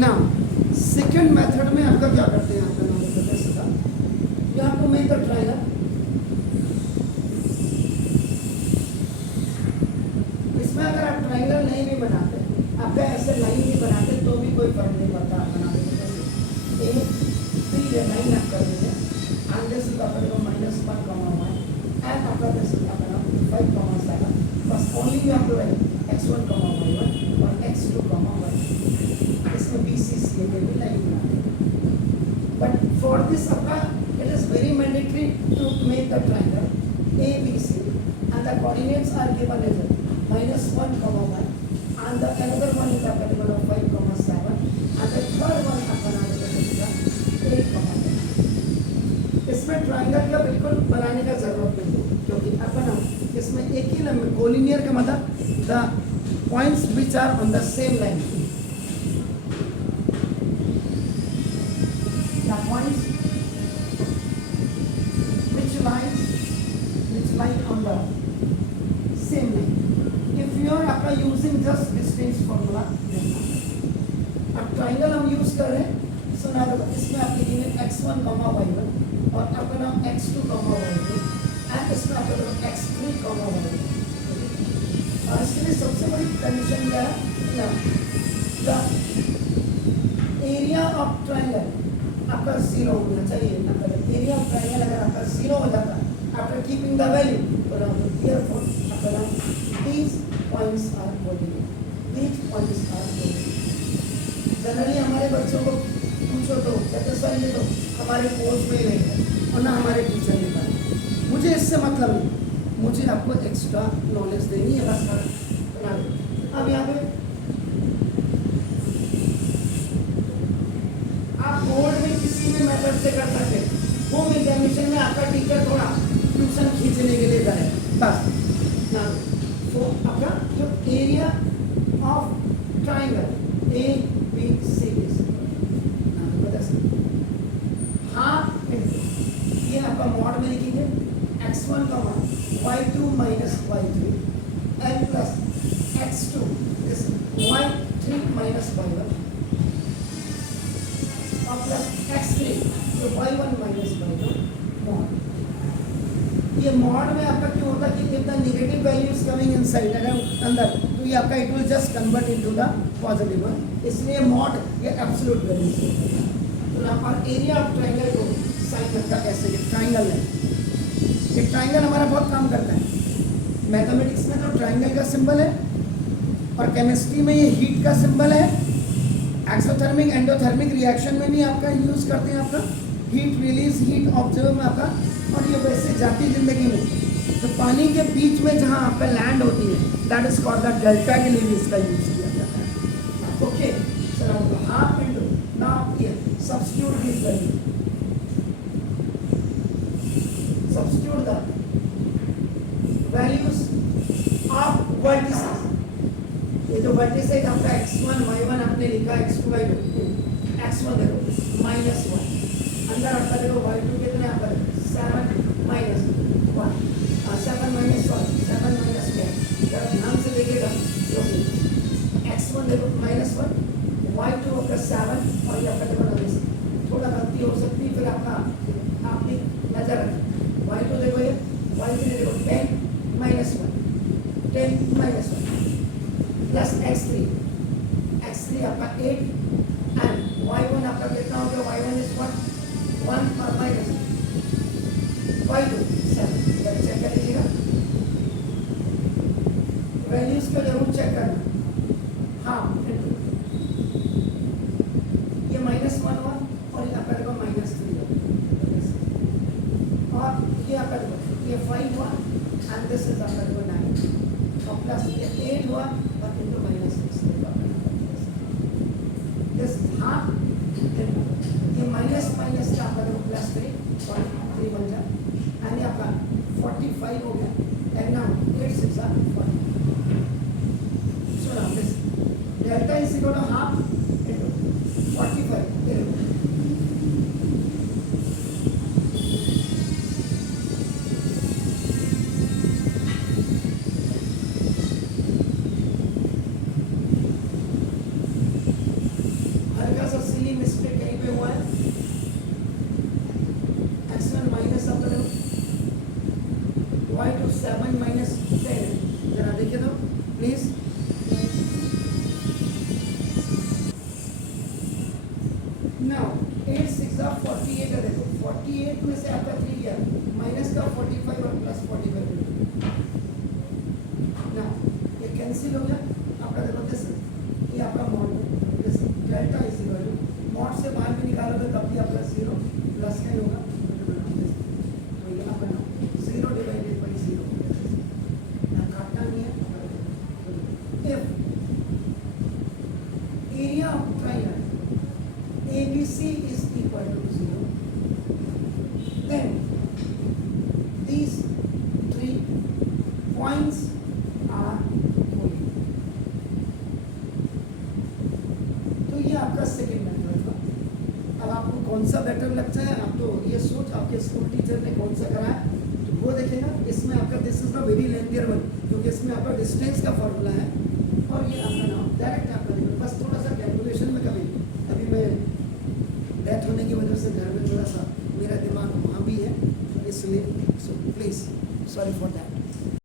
ना second method में आपका क्या करते हैं, आपका नाम बताते हैं सदा, you have to make the triangle. इसमें अगर आप ट्रायंगल नहीं भी बनाते, आपका ऐसे लाइन भी बनाते तो भी कोई फर्क नहीं पड़ता, आप बना देंगे कैसे एक थ्री लाइन आप कर देंगे, एंड दिस इज आपका -1, 1 एंड आपका दिस इज आपका 5, 7, बस only you have to write x1, y1 और x2, y, इसमें BCC के भी लाइन बना देंगे। बट फॉर दिस आपका it is very mandatory to make the triangle ABC and the coordinates are given as -1, 1 and the another one is available of 5, 7 and the third one अपना available 8, 10। इसमें triangle का बिल्कुल बनाने का जरूरत नहीं है, क्योंकि अपना इसमें एक ही लंबे कोलिनियर का मतलब the points which are on the same line, the points which lie on the same line. If you are आपका using just distance formula, अब ट्राइंगल हम यूज कर रहे हैं, सुना दो इसमें आप लिखेंगे x1, y1 और अपना x2, y2 एंड इसमें आपका x3, y1। और इसके लिए सबसे बड़ी कंडीशन क्या है, द एरिया ऑफ ट्राइंगल आपका 0 होना चाहिए। एरिया ऑफ ट्राइंगल अगर आपका 0 हो जाता है आफ्टर कीपिंग द वैल्यू, तो therefore आपका these points are coordinates, these points are coordinates। Generally हमारे बच्चों को पूछो तो कहते सर ये तो हमारे कोर्स में ही नहीं है और ना हमारे टीचर ने बताया। मुझे इससे मतलब नहीं, मुझे आपको एक्स्ट्रा नॉलेज देनी है बस। अब यहाँ पे आप बोर्ड में किसी भी मेथड से कर सकते, वो एग्जामिनेशन में आपका टीचर थोड़ा ट्यूशन खींचने के लिए जाए बस ना। तो आपका जो एरिया ऑफ ट्राइंगल ABC बता सकते, हाँ ये आपका मॉड में लिखेंगे x1, y2 minus y3 n plus x2 is y3 minus y1 और प्लस x3 तो y1 minus y2 मॉड। ये मॉड में आपका क्यों होता है कि if the negative value is coming inside अगर अंदर, तो ये आपका it will just convert into the positive one, इसलिए मॉड ये एब्सोल्यूट वैल्यू से होता है। तो यहाँ पर एरिया ऑफ ट्रायंगल को साइन करता है ऐसे, ये ट्रायंगल है, ये ट्रायंगल हमारा बहुत काम करता है। मैथमेटिक्स में तो ट्रायंगल का सिंबल है और केमिस्ट्री में ये हीट का सिंबल है। एक्सोथर्मिक एंडोथर्मिक रिएक्शन में भी आपका यूज करते हैं, आपका हीट रिलीज, हीट ऑब्जर्व में आपका। और ये वैसे जाती जिंदगी में तो पानी के बीच में जहाँ आपका लैंड होती है that is called the delta के लिए भी इसका यूज किया जाता है। ओके सर, आपको half into now here substitute this value, substitute the values of vertices. ये जो वर्टिसेस आपका x1, y1 आपने लिखा, x2, y2, x1 देखो -1, अंदर आपका देखो y2 कितने यहाँ पर 7 -1 7 -1 जब ध्यान से देखिएगा तो x1 देखो -1 y2 आपका 7 और ये आपका देखो थोड़ा गलती हो सकती है, फिर आपका आपने नजर रखें y2 देखो ये y3 देखो 10 -1 10 -1 प्लस x3 आपका 8 एंड y1 आपका कितना हो गया, y1 इज 1 और माइनस y2 7। चेक कर लीजिएगा वैल्यूज को जरूर चेक करना। हाँ ये -1 हुआ और ये आपका देखो -3 और ये आपका देखो ये 5 हुआ एंड दिस इज आपका देखो 9 और प्लस ये 8 हुआ और इनटू -6 दिस हाफ, ये माइनस का आपका देखो +3 और 3 बन जाए एंड ये आपका 45 हो गया and now 8 6 are 40। So now this delta is equal to half into 45 her now 8 6 48 है, देखो 48 में से आपका 3 गया, माइनस का 45 और प्लस 45 ना, ये कैंसिल हो गया आपका। देखो दिस ये आपका मॉड है, this delta is equal to mod से बाहर भी निकालोगे तब भी आपका 0 प्लस का ही होगा, तो ये आपका 0 डिवाइडेड बाई 0 ना, काटना नहीं है। If area of triangle ABC is equal to 0, then these 3 points are equal. तो ये आपका सेकेंड मेथड था। अब आपको कौन सा बेटर लगता है, आप तो ये सोच आपके स्कूल टीचर ने कौन सा कराया तो वो देखेगा। इसमें आपका this is the very lengthier one, क्योंकि इसमें आपका डिस्टेंस का फॉर्मूला है और ये आपका नाम डायरेक्ट आपका देखो, बस थोड़ा सा कैलकुलेशन में कभी अभी मैं डेथ होने की वजह से घर में थोड़ा सा मेरा दिमाग वहाँ भी है, इसलिए so please sorry for that.